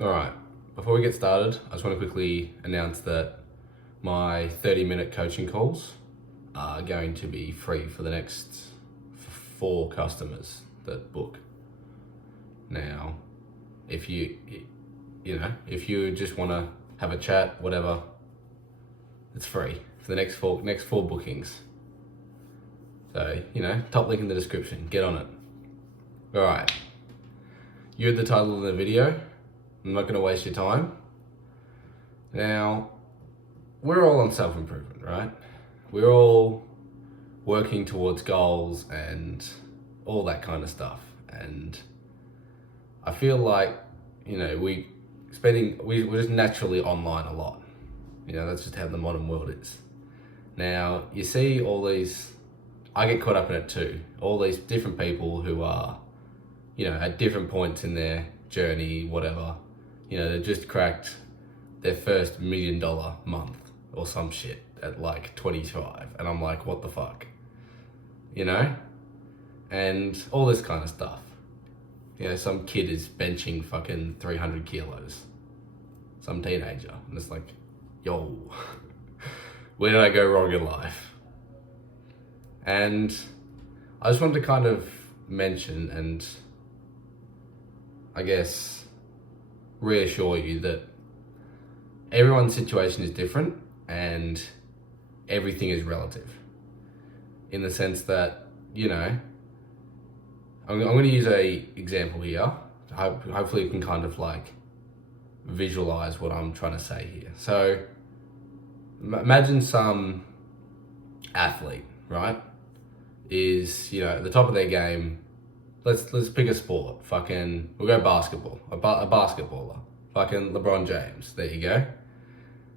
All right, before we get started, I just want to quickly announce that my 30-minute coaching calls are going to be free for the next 4 customers that book. Now, if you just want to have a chat, whatever, it's free for the next four bookings. So, top link in the description, get on it. All right, you heard the title of the video. I'm not going to waste your time. Now, we're all on self-improvement, right? We're all working towards goals and all that kind of stuff. And I feel like, we're just naturally online a lot. That's just how the modern world is. Now, you see all these, I get caught up in it too, all these different people who are, at different points in their journey, whatever. They just cracked their first $1 million month or some shit at like 25. And I'm like, what the fuck? And all this kind of stuff. Some kid is benching fucking 300 kilos. Some teenager. And it's like, yo, where did I go wrong in life? And I just wanted to kind of mention and I guess reassure you that everyone's situation is different and everything is relative. In the sense that, I'm going to use a example here. Hopefully you can kind of like visualize what I'm trying to say here. So imagine some athlete, right, is, at the top of their game. Let's pick a sport. We'll go basketball. A basketballer. Fucking LeBron James. There you go.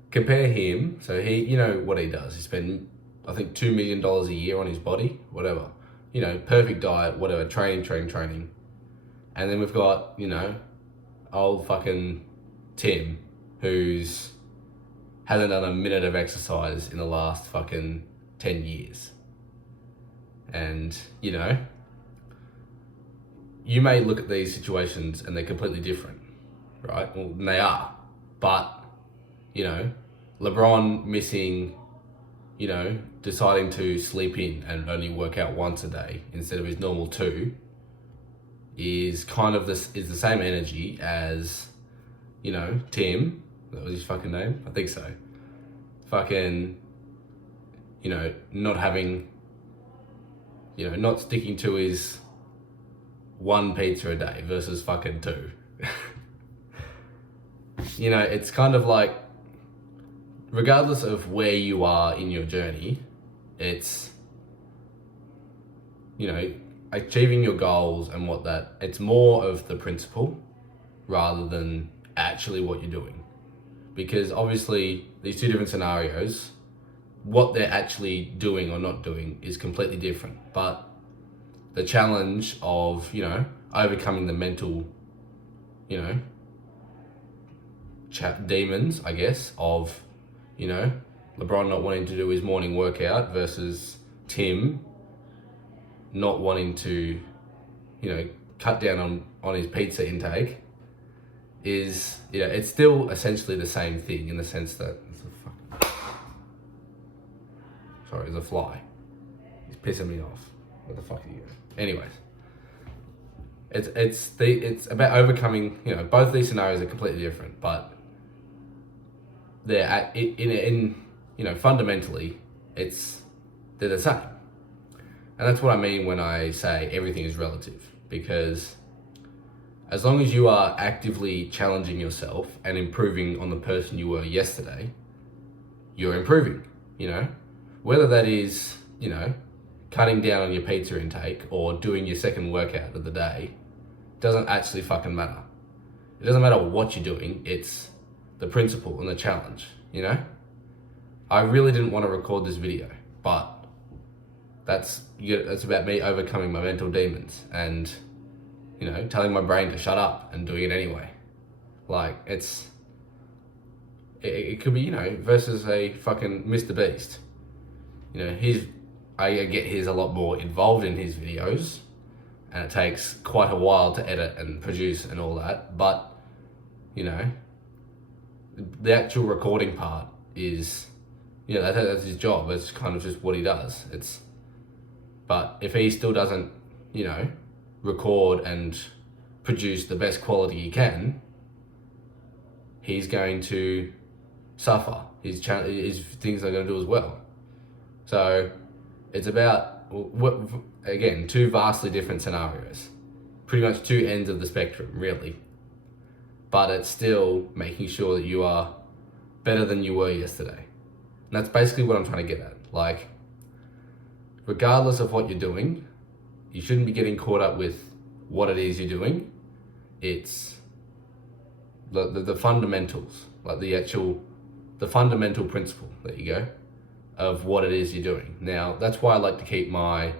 Compare him. So he, what he does. He spends, I think, $2 million a year on his body. Whatever. Perfect diet, whatever. Training. And then we've got, old fucking Tim, who's hasn't done a minute of exercise in the last fucking 10 years. And, you may look at these situations and they're completely different, right? Well, they are. But, LeBron missing, deciding to sleep in and only work out once a day instead of his normal 2 is kind of is the same energy as, Tim. That was his fucking name? I think so. Fucking, not having, not sticking to his 1 pizza a day versus fucking 2. It's kind of like, regardless of where you are in your journey, it's, achieving your goals and it's more of the principle rather than actually what you're doing. Because obviously these 2 different scenarios, what they're actually doing or not doing is completely different. But the challenge of, overcoming the mental, demons, I guess, of, LeBron not wanting to do his morning workout versus Tim not wanting to, cut down on his pizza intake is, it's still essentially the same thing in the sense that, there's a fly. He's pissing me off. What the fuck are you doing? Anyways, it's about overcoming. Both these scenarios are completely different, but they're fundamentally they're the same, and that's what I mean when I say everything is relative. Because as long as you are actively challenging yourself and improving on the person you were yesterday, you're improving. Whether that is cutting down on your pizza intake or doing your second workout of the day, doesn't actually fucking matter. It doesn't matter what you're doing, it's the principle and the challenge, I really didn't want to record this video, but that's about me overcoming my mental demons and, telling my brain to shut up and doing it anyway. Like, it could be, versus a fucking Mr. Beast. I get he's a lot more involved in his videos, and it takes quite a while to edit and produce and all that. But you know, the actual recording part is, that's his job. It's kind of just what he does. But if he still doesn't, record and produce the best quality he can, he's going to suffer. His things are going to do as well. So it's about, again, two vastly different scenarios. Pretty much two ends of the spectrum, really. But it's still making sure that you are better than you were yesterday. And that's basically what I'm trying to get at. Like, regardless of what you're doing, you shouldn't be getting caught up with what it is you're doing. It's the fundamentals, like the fundamental principle, there you go, of what it is you're doing. Now, that's why I like to keep my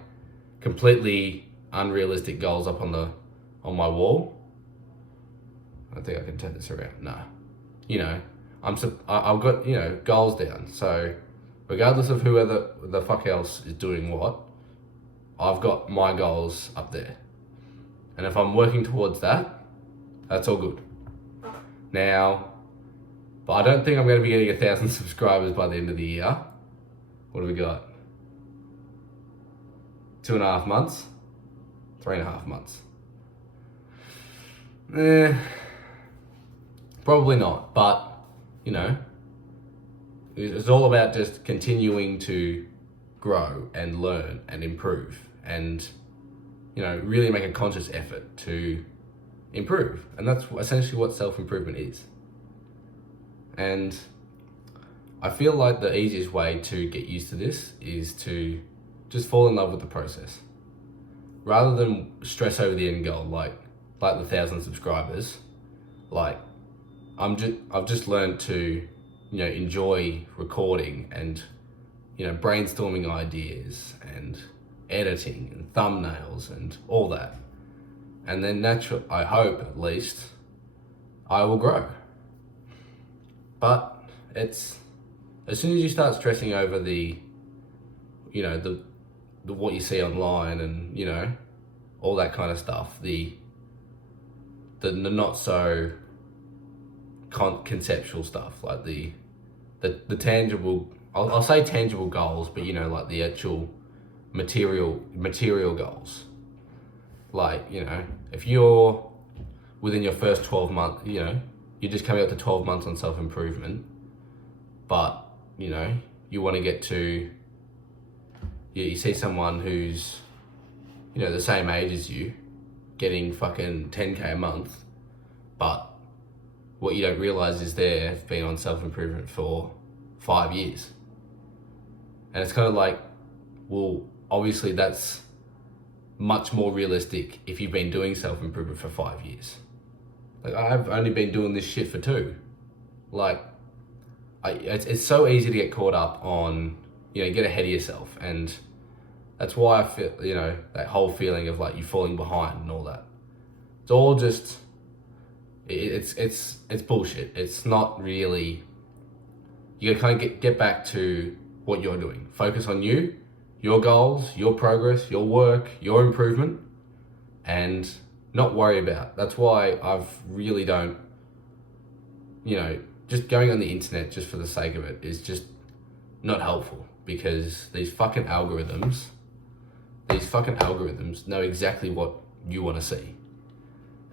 completely unrealistic goals up on my wall. I think I can turn this around. No, I've got goals down. So regardless of whoever the fuck else is doing what, I've got my goals up there, and if I'm working towards that, that's all good. Now, but I don't think I'm going to be getting 1,000 subscribers by the end of the year. What have we got? 2.5 months? 3.5 months? Probably not, but, it's all about just continuing to grow and learn and improve and, really make a conscious effort to improve. And that's essentially what self-improvement is. And I feel like the easiest way to get used to this is to just fall in love with the process. Rather than stress over the end goal, like the 1,000 subscribers, I've just learned to, enjoy recording and, brainstorming ideas and editing and thumbnails and all that. And then I hope at least, I will grow. But it's, as soon as you start stressing over the what you see online and, all that kind of stuff, the not so conceptual stuff, like the tangible, I'll say tangible goals, but like the actual material goals. Like, if you're within your first 12 months, you're just coming up to 12 months on self-improvement, but, you want to get to, you see someone who's, the same age as you, getting fucking 10K a month, but what you don't realize is they've been on self-improvement for 5 years. And it's kind of like, well, obviously that's much more realistic if you've been doing self-improvement for 5 years. Like, I've only been doing this shit for 2. Like, it's so easy to get caught up on, get ahead of yourself. And that's why I feel, that whole feeling of like you falling behind and all that. It's all just, it's bullshit. It's not really, you gotta kind of get back to what you're doing. Focus on you, your goals, your progress, your work, your improvement, and not worry about. That's why I've really don't, just going on the internet just for the sake of it is just not helpful, because these fucking algorithms know exactly what you want to see.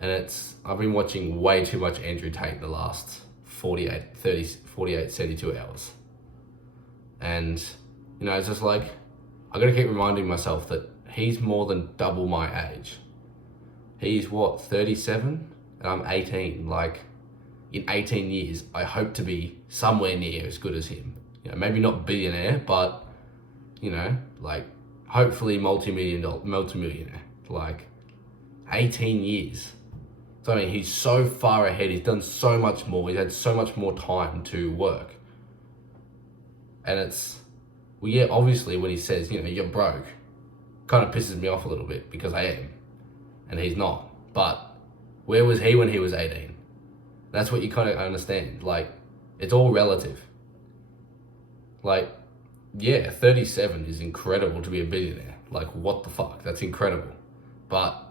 And I've been watching way too much Andrew Tate the last 72 hours. And, it's just like, I gotta keep reminding myself that he's more than double my age. He's 37 and I'm 18. Like, in 18 years, I hope to be somewhere near as good as him. Maybe not billionaire, but, hopefully multi-millionaire. Like, 18 years. So, he's so far ahead. He's done so much more. He's had so much more time to work. And obviously when he says, you're broke, kind of pisses me off a little bit, because I am. And he's not. But where was he when he was 18? That's what you kind of understand. Like, it's all relative. Like, yeah, 37 is incredible to be a billionaire. Like, what the fuck? That's incredible. But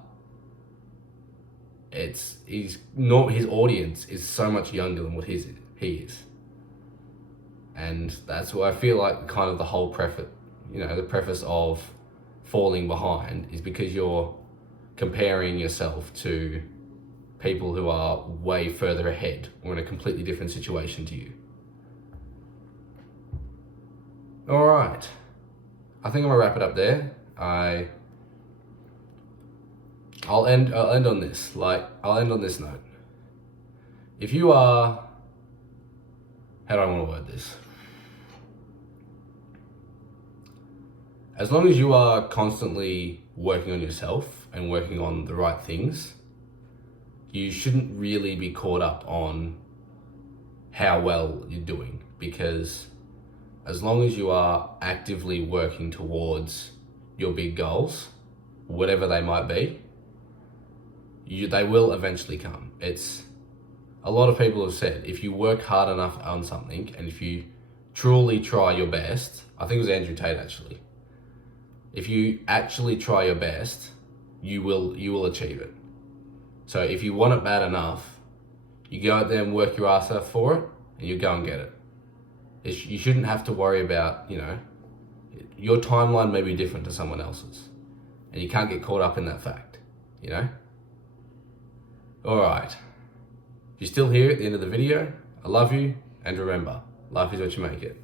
he's not, his audience is so much younger than what he is. And that's why I feel like kind of the whole preface, the preface of falling behind is because you're comparing yourself to people who are way further ahead or in a completely different situation to you. All right, I think I'm gonna wrap it up there. I'll end on this. I'll end on this note. If you are, how do I want to word this? As long as you are constantly working on yourself and working on the right things, you shouldn't really be caught up on how well you're doing, because as long as you are actively working towards your big goals, whatever they might be, they will eventually come. A lot of people have said, if you work hard enough on something and if you truly try your best, I think it was Andrew Tate actually, if you actually try your best, you will achieve it. So if you want it bad enough, you go out there and work your ass off for it, and you go and get it. You shouldn't have to worry about, your timeline may be different to someone else's, and you can't get caught up in that fact, All right. If you're still here at the end of the video, I love you, and remember, life is what you make it.